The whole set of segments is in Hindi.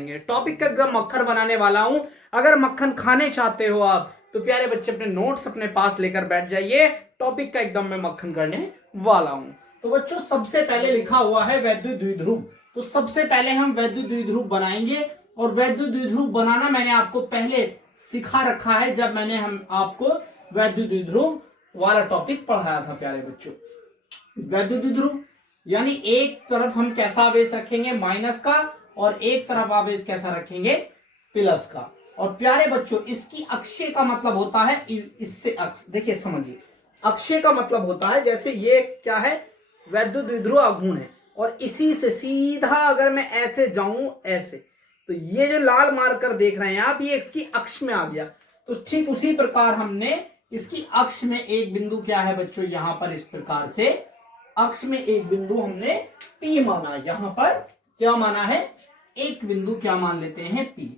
करेंगे। टॉपिक का एकदम मक्खन बनाने वाला हूं। अगर मक्खन खाने चाहते हो आप तो प्यारे बच्चे अपने नोट्स अपने पास लेकर बैठ जाइए। टॉपिक का एकदम मैं मक्खन करने वाला हूं। तो बच्चों सबसे पहले लिखा हुआ है वैद्युत द्विध्रुव। तो सबसे पहले हम वैद्युत द्विध्रुव बनाएंगे और वैद्युत द्विध्रुव बनाना मैंने आपको पहले सिखा रखा है जब मैंने हम आपको वैद्युत द्विध्रुव वाला टॉपिक पढ़ाया था। प्यारे बच्चों वैद्युत द्विध्रुव यानी एक तरफ हम कैसा आवेश रखेंगे माइनस का और एक तरफ आवेश कैसा रखेंगे प्लस का। और प्यारे बच्चों इसकी अक्षय का मतलब होता है इससे अक्ष, देखिए समझिए अक्षय का मतलब होता है जैसे ये क्या है वैद्युत द्विध्रुव आघूर्ण है और इसी से सीधा अगर मैं ऐसे जाऊं ऐसे तो ये जो लाल मार्कर देख रहे हैं आप ये इसकी अक्ष में आ गया। तो ठीक उसी प्रकार हमने इसकी अक्ष में एक बिंदु क्या है बच्चों यहां पर इस प्रकार से अक्ष में एक बिंदु हमने P माना। यहां पर क्या माना है एक बिंदु क्या मान लेते हैं P।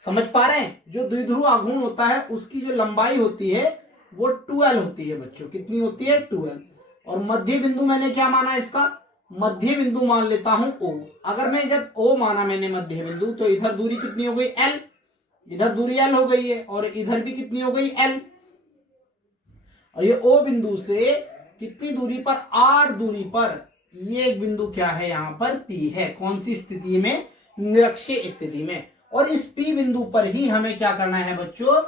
समझ पा रहे हैं जो द्विध्रुव आघूर्ण होता है उसकी जो लंबाई होती है वो 2l होती है बच्चों। कितनी होती है 2l। और मध्य बिंदु मैंने क्या माना इसका मध्य बिंदु मान लेता हूं O। अगर मैं जब O माना मैंने मध्य बिंदु तो इधर दूरी कितनी हो गई l, इधर दूरी l हो गई है और इधर भी कितनी हो गई l। और ये O बिंदु से कितनी दूरी पर R दूरी पर ये एक बिंदु क्या है यहां पर P है। कौन सी स्थिति में निरक्षीय स्थिति में। और इस P बिंदु पर ही हमें क्या करना है बच्चों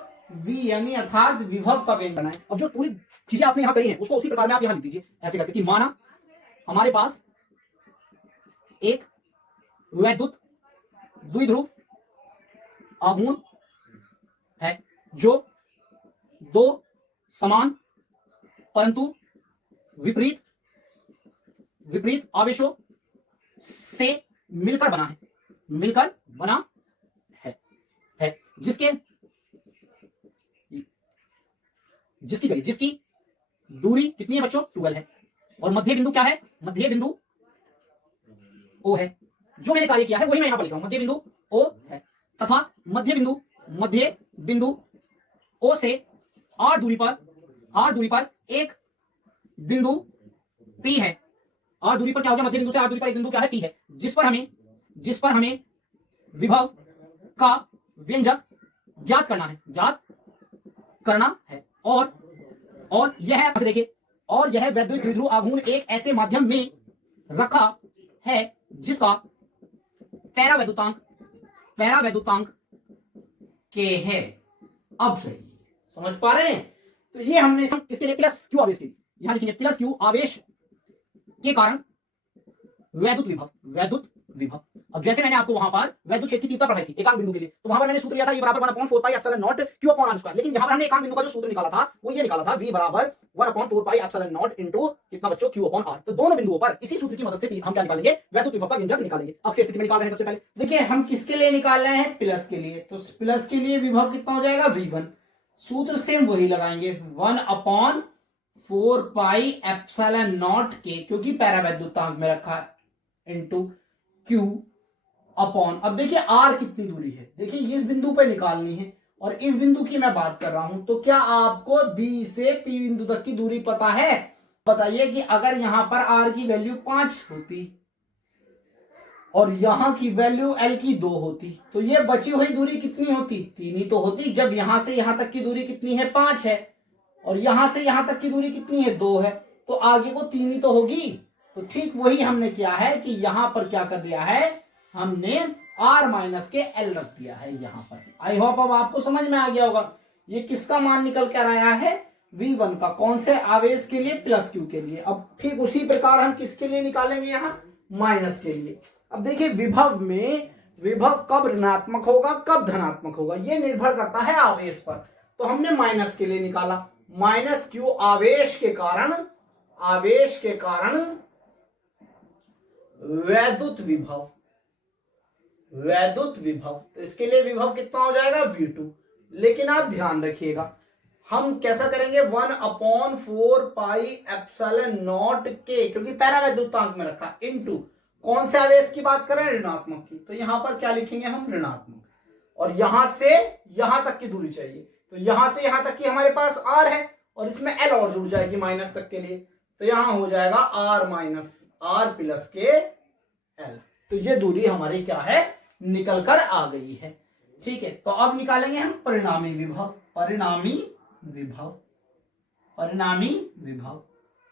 V यानी अर्थात विभव का व्यंजन करना है। अब जो पूरी चीजें आपने यहां करी है उसको उसी प्रकार में आप यहां लिख दीजिए ऐसे करके कि माना हमारे पास एक वैद्युत द्विध्रुव आघूर्ण है जो दो समान परंतु विपरीत आवेशों से मिलकर बना है जिसकी दूरी कितनी है बच्चों 12 है। और मध्य बिंदु क्या है मध्य बिंदु O है। जो मैंने कार्य किया है वही मैं यहां पर लिख रहा हूं मध्य बिंदु O है तथा मध्य बिंदु O से R दूरी पर एक बिंदु P है। R दूरी पर क्या हो गया मध्य बिंदु से R दूरी पर एक बिंदु क्या है P है जिस पर हमें विभव का व्यंजक ज्ञात करना है। और यह देखिए और यह वैद्युत द्विध्रुव आघूर्ण एक ऐसे माध्यम में रखा है जिसका पैरावैद्युतांक के है। अब सही समझ पा रहे हैं। तो ये हमने इसके लिए प्लस क्यू आवेश के लिए यहां लिखेंगे प्लस क्यू आवेश के कारण वैद्युत विभव। अब जैसे मैंने आपको वहां पर वैद्युत क्षेत्र की तीव्रता पढ़ाई थी एकांक बिंदु के लिए तो वहां पर मैंने सूत्र लिया था E बराबर 1/4 pi epsilon not Q upon R square. लेकिन यहां पर हमने एकांक बिंदु का जो सूत्र निकाला था वो ये निकाला था V बराबर 1/4 पाई एप्सिलॉन नॉट इनटू कितना बच्चों Q अपॉन R। तो दोनों बिंदुओं पर इसी सूत्र की मदद से हम क्या निकालेंगे वैद्युत विभव का व्यंजक निकालेंगे। अक्षय स्थिति में निकाल रहे हैं सबसे पहले देखिए हम किसके लिए निकाल रहे हैं प्लस के लिए। तो प्लस के लिए विभव कितना हो जाएगा V1। सूत्र सेम वही लगाएंगे 1/4 पाई एप्सिलॉन नॉट K क्योंकि पैरावैद्युतांक में रखा है इनटू Q अपॉन। अब देखिए R कितनी दूरी है देखिए इस बिंदु पर निकालनी है और इस बिंदु की मैं बात कर रहा हूं। तो क्या आपको B से P बिंदु तक की दूरी पता है। बताइए कि अगर यहां पर R की वैल्यू 5 होती और यहां की वैल्यू L की 2 होती तो ये बची हुई दूरी कितनी होती 3 ही तो होती। जब यहां से यहां तक की दूरी कितनी है 5 है और यहां से यहां तक की दूरी कितनी है 2 है तो आगे को 3 ही तो होगी। तो ठीक वही हमने किया है कि यहां पर क्या कर दिया है हमने R माइनस के L रख दिया है यहां पर। आई होप अब आपको समझ में आ गया होगा। ये किसका मान निकल कर आया है V1 का। कौन से आवेश के लिए प्लस Q के लिए। अब ठीक उसी प्रकार हम किसके लिए निकालेंगे यहां माइनस के लिए। अब देखिए विभव में विभव कब ऋणात्मक होगा कब धनात्मक होगा ये निर्भर करता है आवेश पर। तो हमने माइनस के लिए निकाला माइनस Q आवेश के कारण वैद्युत विभव। तो इसके लिए विभव कितना हो जाएगा V2। लेकिन आप ध्यान रखिएगा हम कैसा करेंगे 1/4 पाई एप्सिलॉन नॉट K क्योंकि पैरावैद्युतांक में रखा इनटू कौन से आवेश की बात कर रहे हैं ऋणात्मक की। तो यहां पर क्या लिखेंगे हम ऋणात्मक और यहां से यहां तक की दूरी चाहिए। तो यहां से यहां तक की हमारे पास R है और इसमें L और जुड़ जाएगी माइनस तक के लिए। तो यहां हो जाएगा R माइनस R प्लस के L। तो ये दूरी हमारी क्या है निकल कर आ गई है। ठीक है, तो अब निकालेंगे हम परिणामी विभव। परिणामी विभव, परिणामी विभव।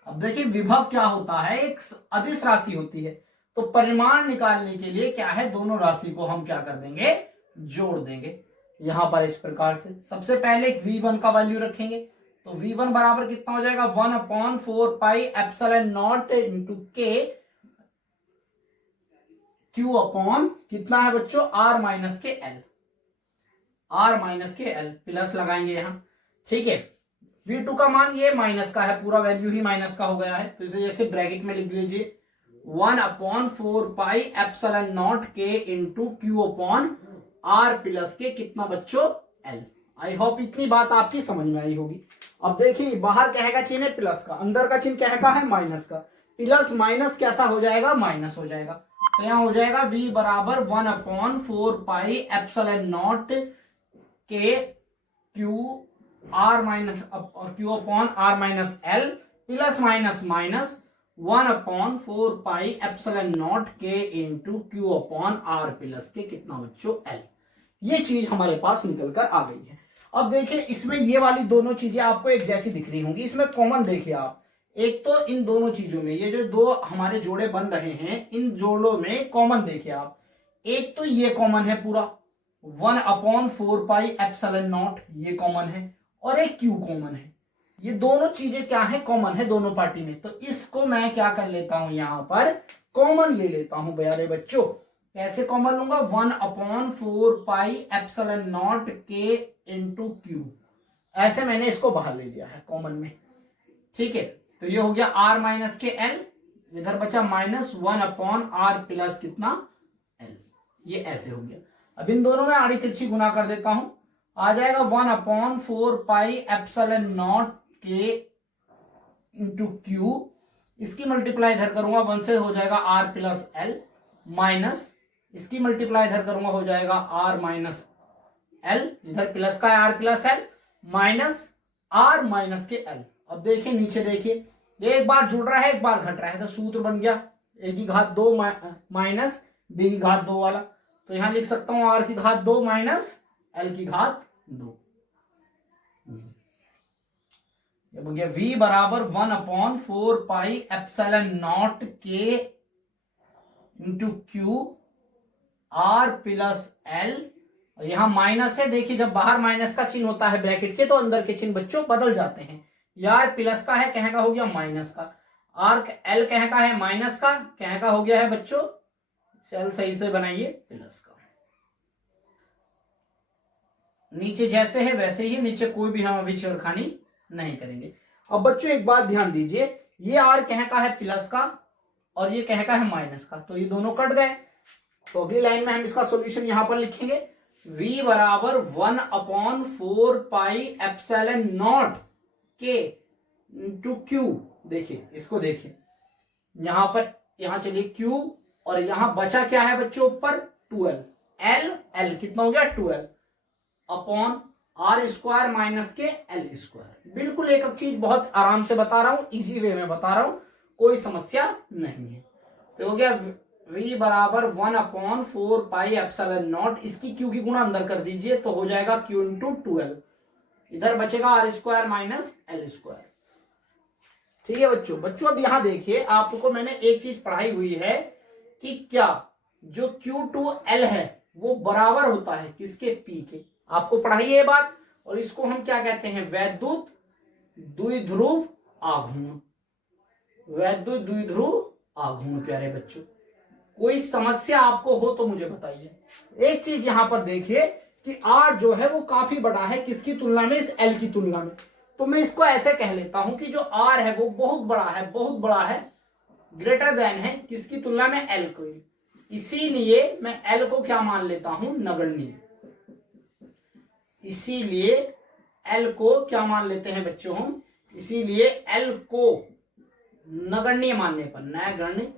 अब देखिए विभव क्या होता है, एक अदिश राशि होती है। तो परिमाण निकालने के लिए क्या है, दोनों राशि को हम क्या कर देंगे, जोड़ देंगे। यहां पर इस प्रकार से सबसे पहले v1 का वैल्यू रखेंगे। तो v1 बराबर कितना हो जाएगा, 1/4 पाई एप्सिलॉन नॉट इंटू के q अपॉन कितना है बच्चों, r माइनस के l, r माइनस के l प्लस लगाएंगे यहां। ठीक है, v2 का मान ये माइनस का है, पूरा वैल्यू ही माइनस का हो गया है, तो इसे जैसे ब्रैकेट में लिख लीजिए 1/4 पाई एप्सिलॉन नॉट के into Q upon are plus के कितना बच्चों, l। आई होप इतनी बात आपकी समझ में आई होगी। अब देखिए बाहर क्या है चिन्ह है प्लस का, अंदर का चिन्ह क्या है माइनस का। प्लस माइनस कैसा हो जाएगा, माइनस हो जाएगा। तो यहां हो जाएगा v बराबर 1/4 पाई एप्सिलॉन नॉट के q r minus q upon r minus L plus minus minus 1/4 pi epsilon naught के into Q upon are plus के कितना बच्चों, एल। ये चीज हमारे पास निकल कर आ गई है। अब देखिए इसमें ये वाली दोनों चीजें आपको एक जैसी दिख रही होंगी। इसमें कॉमन देखिए आप, एक तो इन दोनों चीजों में ये जो दो हमारे जोड़े बन रहे हैं, इन जोड़ों में कॉमन देखिए आप, एक तो ये कॉमन है पूरा 1/4 पाई एप्सिलॉन नॉट, ये कॉमन है, और एक क्यू कॉमन है। ये दोनों चीजें क्या है, कॉमन है दोनों पार्टी में। तो इसको मैं क्या कर लेता हूं, यहां पर कॉमन ले लेता हूं प्यारे बच्चों। कैसे कॉमन लूंगा, 1/4 पाई एप्सिलॉन नॉट के इंटू क्यू, ऐसे मैंने इसको बाहर ले लिया है कॉमन में। ठीक है, तो ये हो गया r माइनस के l, इधर बचा माइनस 1/r प्लस कितना, l। ये ऐसे हो गया। अब इन दोनों में आड़ी तिरछी गुना कर देता हूं, आ जाएगा 1/4 पाई एप्सिलॉन नॉट के इंटू क्यू, इसकी मल्टीप्लाई इधर करूंगा 1 से हो जाएगा r प्लस l, माइनस इसकी मल्टीप्लाई इधर करूंगा हो जाएगा r माइनस l, इधर प्लस का है r plus l, minus r minus के l। अब देखिए नीचे देखिए, ये एक बार जुड़ रहा है एक बार घट रहा है, तो सूत्र बन गया a की घात 2 माइनस b की घात 2 वाला। तो यहां लिख सकता हूं r की घात 2 माइनस l की घात 2। ये हो गया v बराबर 1/4 पाई एप्सिलॉन नॉट के into Q r plus l, और यहां माइनस है। देखिए जब बाहर माइनस का चिन्ह होता है ब्रैकेट के, तो अंदर के चिन्ह बच्चों बदल जाते हैं। यार प्लस का है, कहे का हो गया माइनस का, आर एल कहे का है माइनस का, कहे का हो गया है बच्चों, सेल सही से बनाइए प्लस का। नीचे जैसे है वैसे ही, नीचे कोई भी हम अभी छेड़खानी नहीं करेंगे। अब बच्चों एक बात ध्यान दीजिए, ये आर कहे का है प्लस का और ये कहे का है माइनस का, तो ये दोनों कट गए। तो अगली लाइन में हम इसका सॉल्यूशन यहां पर लिखेंगे, v बराबर 1/4 पाई एप्सिलॉन नॉट के इंटू क्यू। देखिए इसको देखिए, यहां पर यहां चलिए q, और यहां बचा क्या है बच्चों ऊपर 12, l कितना हो गया 12 अपॉन आर स्क्वायर माइनस के एल स्क्वायर। बिल्कुल एक चीज बहुत आराम से बता रहा हूं, इजी वे में बता रहा हूं, कोई समस्या नहीं है। तो हो गया v बराबर 1/4 पाई एप्सिलॉन नॉट, इसकी q की गुणा अंदर कर दीजिए तो हो जाएगा q इंटू 12, इधर बचेगा R square minus L square. ठीक है बच्चों, अब यहां देखिए आपको मैंने एक चीज पढ़ाई हुई है कि क्या जो Q2L है वो बराबर होता है किसके, P के। आपको पढ़ाई है ये बात, और इसको हम क्या कहते हैं, वैद्युत द्विध्रुव आघूर्ण। वैद्युत द्विध्रुव आघूर्ण प्यारे बच्चों, कोई समस्या आपको हो तो मुझे बताइए। एक चीज यहां पर देखिए कि R जो है वो काफी बड़ा है किसकी तुलना में, इस L की तुलना में। तो मैं इसको ऐसे कह लेता हूं कि जो R है वो बहुत बड़ा है, ग्रेटर देन है किसकी तुलना में, L को। इसीलिए मैं L को क्या मान लेता हूं, नगण्य। इसीलिए L को क्या मान लेते हैं बच्चों हम, इसीलिए L को नगण्य मानने पर, नगण्य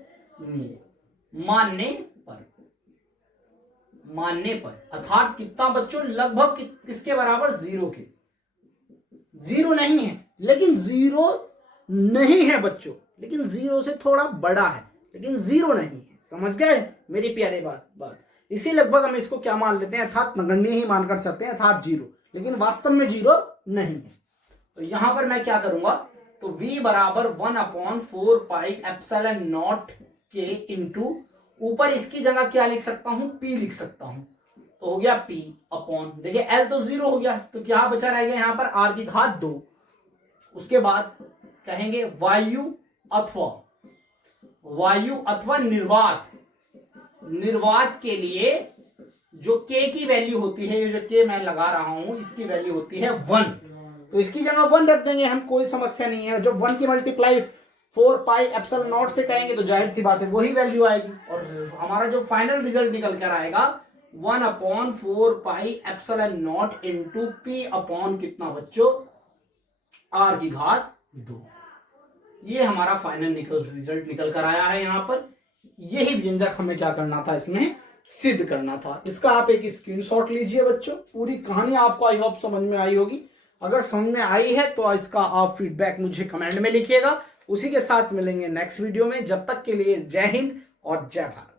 मानने पर अर्थात कितना बच्चों, लगभग किसके बराबर, 0 के। 0 नहीं है लेकिन 0 नहीं है बच्चों, लेकिन 0 से थोड़ा बड़ा है, लेकिन 0 नहीं है। समझ गए मेरी प्यारे बात। इसी लगभग हम इसको क्या मान लेते हैं, अर्थात नगण्य ही मानकर चलते हैं, अर्थात 0, लेकिन वास्तव में 0 नहीं है। तो यहां पर मैं क्या करूंगा, तो v बराबर 1/4πε0 के इंटू ऊपर इसकी जगह क्या लिख सकता हूं, p लिख सकता हूं, तो हो गया p अपॉन, देखिए l तो 0 हो गया, तो क्या बचा रह गया यहाँ पर r की घात 2। उसके बाद कहेंगे वायु अथवा निर्वात के लिए जो k की वैल्यू होती है, ये जो k मैं लगा रहा हूं इसकी वैल्यू होती है 1, तो इसकी जगह 1 रख देंगे हम, कोई समस्या नहीं है। जब 1 की मल्टीप्लाई 4πε0 से करेंगे तो जाहिर सी बात है वही वैल्यू आएगी, और हमारा जो फाइनल रिजल्ट निकल कर आएगा 1/4πε0 इंटू p अपॉन कितना बच्चों, r की घात 2। ये हमारा फाइनल रिजल्ट निकल कर आया है। यहाँ पर यही व्यंजक हमें क्या करना था, इसमें सिद्ध करना था। इसका आप एक स्क्रीनशॉट लीजिए बच्चों, पूरी कहानी आपको आई होप समझ में आई होगी। अगर समझ में आई है तो इसका आप फीडबैक मुझे कमेंट में लिखिएगा। उसी के साथ मिलेंगे नेक्स्ट वीडियो में, जब तक के लिए जय हिंद और जय भारत।